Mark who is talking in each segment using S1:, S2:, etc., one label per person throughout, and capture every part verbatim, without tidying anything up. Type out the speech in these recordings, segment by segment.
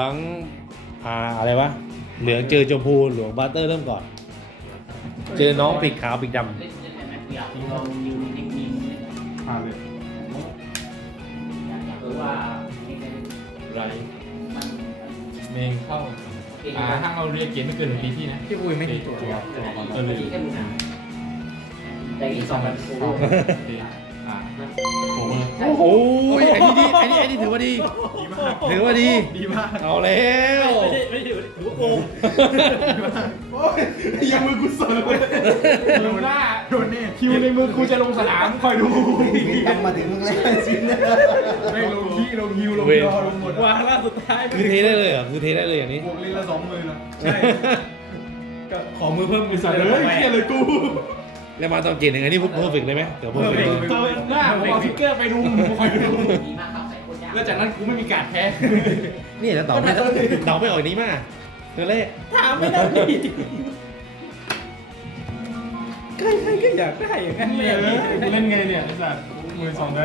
S1: องอ่าอะไรวะเหลืองเจอชมพูเหลืองบัตเตอร์เริ่มก่อนเจอน้องปีกขาวปีกด
S2: เล่นเล่นได้ไหมอยากลองยืนนิ่งๆเล่น
S3: ผ่านเลย
S2: อยากอยากรู้ว่านี่เป็น
S4: ไร
S2: มัน
S4: เมงเข้าอ่าถ้าเราเรียกเกมไม่เกินหนึ่งปีที่นะ
S5: พี่อุ้ยไม่มีตัว
S4: ตัวตัวของ
S2: เอ
S4: เอ
S2: อ
S4: อ
S2: เล
S4: เลย ย
S2: แค่ดูหนังแต่อีกสองแบบโอ้
S4: อ่าโอเวอร์
S1: ำโอ้โหไอ้นี่ดีไอ้นี่ไอ้นี่ถือว่าดี
S3: ดีมาก
S1: ถือว่าดี
S3: ดีมาก
S1: เอาแล้ว
S5: ไม่ได้ไม่ได้ถือว่าโกง
S3: โอ้ยยังมือกูสั่นเลย
S4: โดนหน้า
S3: โดนแน่
S4: คิวในมือกูจะลงสนามคอยดู
S6: ทำมาถึงมึงแล้วชิ้นเนี่ย
S3: ไม่ลงขี้ลงฮิวลงรอลงหมด
S5: วางล่าสุดท้าย
S1: คือเทได้เลยเหรอคือเทได้เลยอย่างนี้
S3: บวกเลยละสองมือละ
S5: ใช่ก็ขอมือเพิ่มมือ
S3: สั่
S5: สั่
S3: น
S5: น
S3: เล
S5: เลย ย
S3: เครียดเลยกู
S1: แล้วมาตอนเกณฑ์หนึ่งอันนี้เพอร์เฟกต์เลยไหมเดี๋ยวเพอร์เฟกต์เลย
S4: เจอหน้าผมเอาฟิกเกอร์ไปดูกูคอยดู
S2: ดีมากครับใส่โคตรยาก
S4: แล้วจากนั้นกูไม่มีการแพ้
S1: นี่แล้วต่อไม่ต่อไม่ออกนี้มากเธอเลข
S5: ถามไม่ได้ดิใครใครก็อยากได้อย่างนั้น
S3: นี่
S5: เลย
S3: เออเล่นไงเนี่ยไอ้สัตว์มือสองได้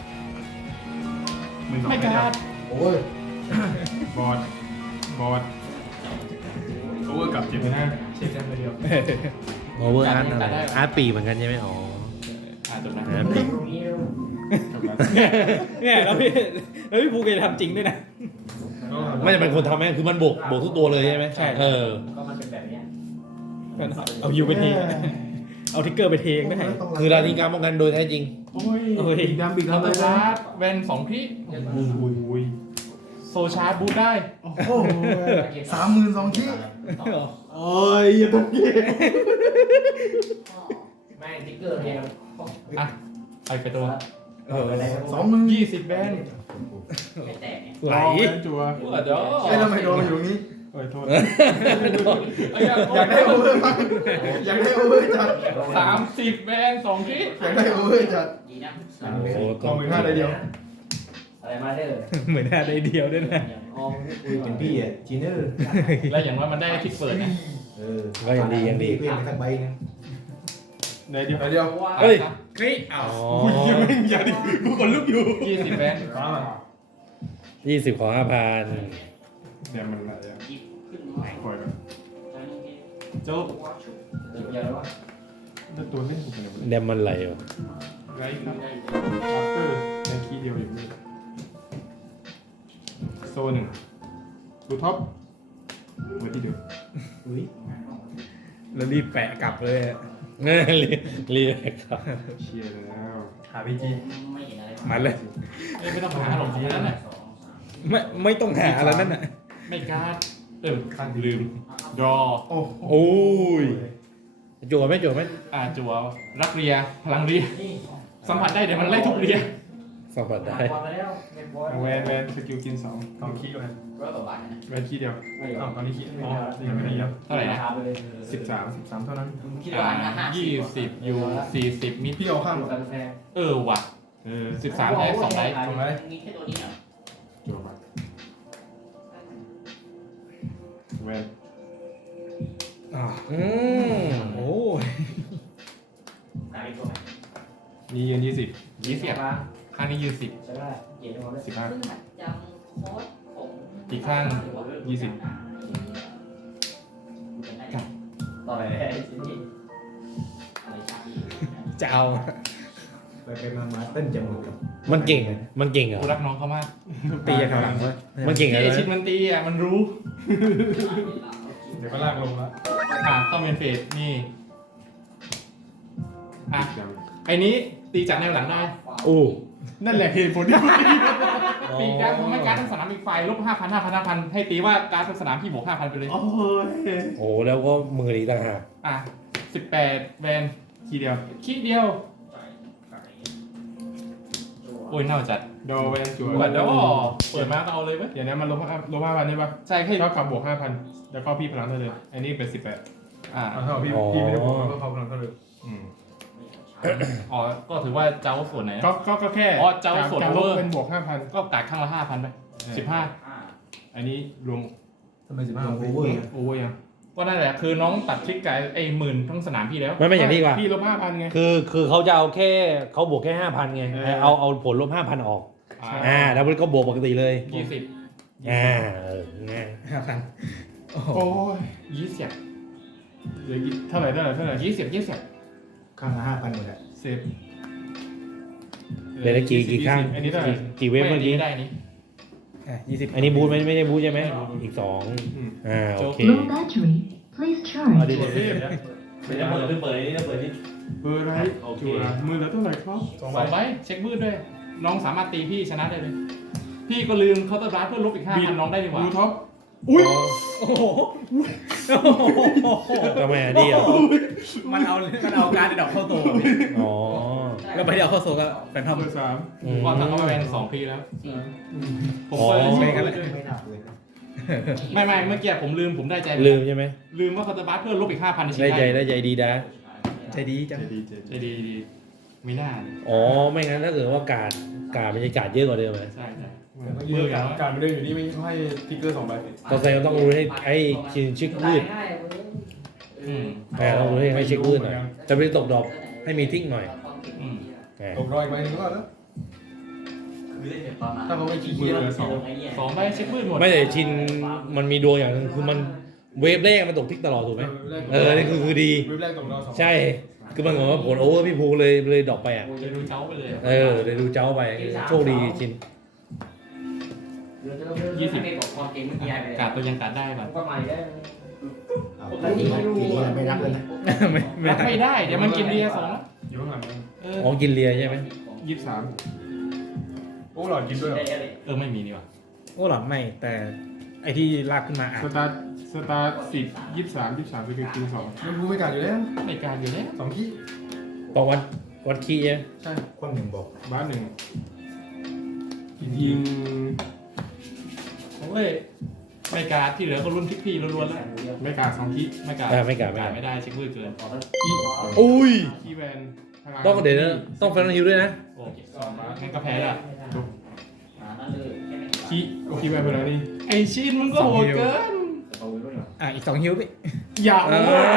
S3: มือสอง
S4: ไม่กล้า
S6: โอ้ย
S3: บอดบอดโอเวอร์กลับเจ็บเลยนะเช็คแค่เดียว
S1: โอเวอร์อาร์ตอะไรอาร์ตปีเหมือนกันใช่ไหมอ๋อ
S4: อ่าจบนะ
S1: อาร์ตปี
S3: จบแล้ว
S5: เนี่ยแล้วพี่แล้วพี่ภูเก็ตทำจริงด้วยนะ
S1: ไม่จะเป็นคนทำไหมคือมันบวกบวกทุกตัวเลยใช่ไหมใช่เออ
S2: ก็มันเป็นแบบเนี้ย
S5: เอายูไปเทเอาทิกเกอร์ไปเทงได้
S1: คือรานิการป้องกันโดยแท้จริง
S3: โอ้ยปีกดำปีก
S4: เรา
S3: ดำ
S4: ตั
S3: เล
S4: วย ชาร์จแวนสองพี่
S3: โอ้ย
S4: โซชาร์จบูทได้
S3: โอ้โหสามหมื่นสองขี้โอ้ยอย่าตกเย็น
S2: แม่งติ๊กเกอร์เนี่ย
S4: อ่ะไปไปตัว
S5: เออ
S3: สองหมื่น
S4: ยี่สิบแบน
S2: ไม่แตกเนี่ย
S1: ไหล
S3: จัว
S4: เออเดี๋ยว
S3: ไอ้ทำไมโดนมาอยู่ตรงนี้โอ้ยโทษ
S4: ไอ้ยา
S3: อยากได้โอเวอร์มั้งอยากได้โอเวอร์จัด
S4: สามสิบแบนสองพี่
S3: อยากได้โอเวอร์จัด
S2: ดีนะ
S1: โอ้โห
S3: สองหมื่นห้าได้เดียว
S2: อะไรมาเด้อ
S5: เหมือนได้เดียวด้วยนะ
S2: ออมคุย
S6: เป็นพี่อ่ะจีเนอร์
S4: แล้วอย่างว่ามันได้ทิกเปิดนะ
S6: เออ
S1: ก็ยังดียังดี
S6: เพื่อนไปสักใบนึง
S3: ได้เดียวได้เดียว
S1: เฮ้ย
S5: เฮ้ยเอา
S1: อ๋อ
S3: อุ้ยยังไม่อย่าดิกูขนลุกอยู่
S4: ยี่สิบแบน
S1: ยี่สิบของห้าพัน
S3: เดี๋ยวมันอะไรอ่ะ
S2: หยิบขึ้นใหม่
S3: ปล่อยแบบ
S4: โจ๊ก
S2: เดี๋ยวเดี๋ยวแล้วว่า
S3: แล้วตัวเล่นกูเป็นอะไร
S1: แดมมันไหลวะ
S3: ไรครับอัปเตอร์ในคีย์เดียวอยู่นี่โซหนึ่งดูท็อปไว้ที่เดิม
S6: อุ้ย
S5: แล้วรีบแปะกลับเลย
S1: เรียเรียกครับ
S3: เชียร์แล้ว
S5: หาพีจี
S2: ไม่เห็นอะไร
S5: มาเลย
S4: เอ้ยไม่ต้องหาหรอกทีนั้นน่ะ
S5: ไม่ไม่ต้องหาอะไรนั่นน่ะ
S4: ไม่การ์ดเออลืมดรอ
S3: โอ้
S1: โอ้ยโจทย์ไหมโจทย์ไหม
S4: อ่าจัวรักเรียพลังเรียสัมผัสได้เดี๋ยวมันไล่ทุกเรีย
S1: สัมผัสได้
S2: วางไปแล้วเก็บบอล
S3: แวนแวนสกิลกินสองสองคีย์แวน
S2: ร้อยกว่าบาทนะ
S3: แวนคีย์เดียว
S2: ไม่
S3: อ้าวตอนนี้คีย์
S2: ไม่
S3: อ๋อ
S2: ได้
S3: ยังไม่ได้เยอะ
S4: เท่าไหร่นะ
S3: สิบสามสิบสามเท่านั้น
S2: คิดว่า
S4: อ่า
S2: ห้า
S4: ยี่สิบยูสี่สิบมิด
S3: พี่เอาข้ามเหรอ
S2: แพง
S4: เออว่ะ
S3: เออ
S4: สิบสามได้สองไลท์
S2: มีแค่ตัวนี้เหรอ
S3: จั่วมาแวน
S5: อ่า
S1: อืม
S5: โอ้ย
S2: ขายตัวไหน
S3: นี่ยืนยี่สิบ
S4: ยี่สิบข้างนี้ยี่สิบ
S2: ใช่ไหมเย็นมาเลย
S3: สิบห้า
S2: จำโค้ดผม
S4: อีกข้าง
S3: ยี่สิบ
S2: ต่อไปได้ชิ้นนี้อะไรชาบี
S5: จะเอา
S6: ไปไปมามาเต้นจมูกกับ
S1: มันเก่งมันเก่งเหรอ
S4: กูรักน้องเขามาก
S5: ตีกันหลังวะ
S1: มันเก่ง
S4: ที่
S1: อะไร
S4: ไอ้ชิดมันตีอ่ะมันรู้
S3: เดี๋ยวก็ลากลงละ
S4: อ่ะเข้าเมนเฟสนี่อ่ะ
S3: ยัง
S4: ไอ้นี้ตีจากแนวหลังได้
S1: โอ้
S3: นั่นแหละเหตุผลที่กูตี
S4: ปีการทำให้การทั้งสนามอีกฝ่ายลบห้าพันห้าพันห้าพันให้ตีว่าการทั้งสนามพี่บวกห้าพันไปเลย
S3: โอ้ย
S1: โหแล้วก็มือดีต่างหาก
S4: อ่ะสิบแปดแวน
S3: คีย์เดียว
S4: คิดเดียว โอ้ยน่าจัด
S3: ดอแวนจั่ว
S4: เปิดแล้วเปิดมาต้องเอาเลยไหม
S3: เดี๋ยวนี้มันลบห้าลบห้าพันใช่ปะ
S4: ใช่ให้
S3: เท่ากับบวกห้าพันแล้วก็พี่พลังเท่าเดิมอันนี้เป็นสิบแปด
S4: อ่า
S3: เท่าพี่พี่ไม่ได้บวกก็เขาพลังเท่าเดิมอืม
S4: อ๋อก็ถือว่าเจ้าส่วนไหน
S3: ก็ก็ก็แค่
S4: อ๋อเจ้าส่วน
S3: การล
S4: เว
S3: บ
S4: อร์
S3: เป็นบวกห้าพัน
S4: ก็กาดข้างละห้าพันไปสิบห้า
S3: อันนี้รวม
S6: ทำไมสิบห้าโอเวอร์
S3: โอเวอร์ยัง
S4: ก็นั่นแหละคือน้องตัดคลิกไกไอ้หมื่นทั้งสนามพี่แล้ว
S1: ไม่ไม่อย่างนี้ดีกว่า
S3: พี่ลบห้าพันไง
S1: คือคือเขาจะเอาแค่เขาบวกแค่ห้าพันไง
S3: เออ
S1: เอาเอาผลลบห้าพันออก
S3: ใช่
S1: อ่าแล้วมันก็บวกปกติเลย
S4: ยี่สิบ
S1: อ่าเออง่าย
S5: ห้าพันโอ้โห
S4: โอ้ยยี่สิบ
S3: เหลือกี่เท่าไหร่เท่าไหร่เท่าไหร่
S4: ยี่สิบยี่สิบ
S6: ข้างละห้าพันหมดอะ
S3: เซฟ
S1: เดี๋ยวได้กี่กี่ข้าง
S3: อันนี้เท่าไหร่
S1: กี่เว็บเมื่อกี้
S4: ได้นี้
S5: อ่ะยี่สิบ
S1: อันนี้บูทไหมไม่ได้บูทใช่ไหม
S3: ไม่บูท
S1: อีกสอง
S3: อืม
S1: อ่าโอเค
S7: Low battery. Please
S1: เอา
S7: charge.
S1: ดิเดี๋ยวเดี๋ยวเดี๋ยวเดี๋ยวเปิดเดี๋ยวเปิดนี่เดี๋ยวเปิดนี่
S3: เบอร์ไร
S1: โอเค
S3: จั่วมือเหลือเท่าไหร่ครับ
S4: สองใบเช็คมืดด้วย น้องสามารถตีพี่ชนะได้เลย พี่ก็ลืมเคาน์เตอร์บลัสเพื่อลบอีกห้าพันน้องได้ดีกว่า
S3: บูท็อปอุ้ย
S5: โอ้โห
S1: ทำไมอ่ะดีอ่ะ
S5: มันเอามันเอาการดในดอกเข้าตัว
S1: อ๋อ
S5: แล้วไปเดียวเข้าโซก็แฟนทอม
S3: เบอร์สาม
S1: อืม
S4: ก่อนทำเขามาเป็นสองปีแล้ว ผม
S1: อ๋อ
S4: เคย
S5: ไม่กันเลย
S6: ไม่หนักเลยนะ
S4: ไม่ไม่เมื่อกี้ผมลืมผมได้ใจ
S1: ลืมใช่ไหม
S4: ลืมว่าเคาน์เตอร์บลัสเพื่อลบอีกห้าพันในชี
S1: ได้
S4: วิต
S1: ใจได้ใจดีนะ
S5: ใจดีจัง
S3: ใจดีใจ
S4: ใจ
S3: ดี
S4: ดีดีไม่น่าเลย
S1: อ๋อไม่งั้นถ้าเกิดว่าการการมันจะการเยอะกว่าเดิมเลย
S4: ใช่ใช่
S3: เมื่อการการไม่ได้อยู่นี่ไม่เขาให้ติ๊กเกอร์สองใบ
S1: ตอนแรกต้องรู้ให้ไอ้ชินชิคพืช
S4: อืม
S1: แต่ต้องรู้ให้ให้เช็คพืชหน่อยจะไม่ได้ตกดอกให้มีทิ้งหน่อย
S4: อืม
S1: อ่า
S3: ตกรอยอีกใบหนึงก็แล้ว ถ้าเขาไม่ขี้เกียจเหลือสอง
S4: สองใบเช็คมืดหมด
S1: ไม่แต่ชินมันมีดวงอย่างหนึงคือมันเวฟแรกมันตกทิกตลอดถูกไหมเออนี่คือคือดี
S3: เว็บแรกตกรอยสอง
S1: ใช่คือมันเหมือนว่าผลโอเวอร์พี่ภูเลยเลยดรอกไปอ่ะ
S4: เลยดูเจ้าไปเลย
S1: เออเลยดูเจ้าไปโชคดีชิน
S2: ยี่สิบกับความเก่งเมื่อกี้ไปเลย
S4: กาดตัวยังกาดได้ป่ะ
S2: ก็มาได้
S6: เอาทีนี้ทีนี้ไม่รักเลยนะ
S5: ไม่ไม่
S4: รับไม่ได้เดี๋ยวมันกินเรียสองแล้ว
S3: อยู่ข้างหลัง
S4: เออ
S1: อ๋อกินเลียใช่ไหม
S3: ยี่สิบสามโอ้หลอดกินด้วยเหรอ
S4: เออไม่มีนี่ว่ะ
S5: โอ้หรอไม่แต่ไอที่ลากขึ้นมาอ่ะ
S3: สตาร์ทสตาร์ทสิบยี่สิบสามยี่สิบสามไปคือคิวสองมันรู้ไม่การอยู่แล้ว
S4: ในการอยู่แล้ว
S3: สองขี้
S1: ปอวัดวัดขี้ใช่ไหม
S3: ใช่
S6: คนหนึ่งบอก
S3: บ้านหนึ่งยิง
S4: โอ้ยไม่การดที่เหลือก็รุ่นพิกพี่ล้วนๆแล้ว
S3: ไม่การสองขี้
S4: ไม่การด
S1: อ่าไม่กล้าไม่
S4: กาก
S1: ล้า
S4: ดไม่ได้เช็คมืดเกิน
S3: ขี้
S1: อุ้ย
S3: ขี้แวนพลั
S1: ต้องเดี๋ยวนะต้องแฟนฮิวด้วยนะ
S4: โอ้งั้นก็แพ้ละ
S3: ขี้ขี้แวนไปแล้วนี่
S4: ไอชินมันก็โหดเกิน
S5: อ่ะอีกสองฮิวไป
S4: อย่า
S1: เอ
S4: โอ้
S1: อย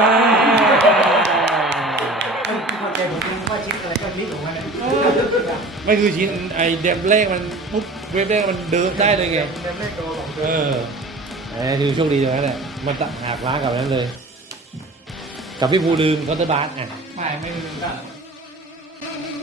S6: เข้าใจผมคิดว่าชิดอะไรก็มิดออกมาเนี่ย
S1: ไม่คือชิ้นไอเดมแรกมันปุ๊บเวฟแรกมันเดินได้เลยไง
S6: เดมแรกโตของ
S1: เออไอ้คือโชคดีตรงนั้นแหละมันตะหักล้างกับนั้นเลย กับพี่ภูลืมคอนเตอร์บาร์อ่ะ
S4: ไม่ไม่ไม่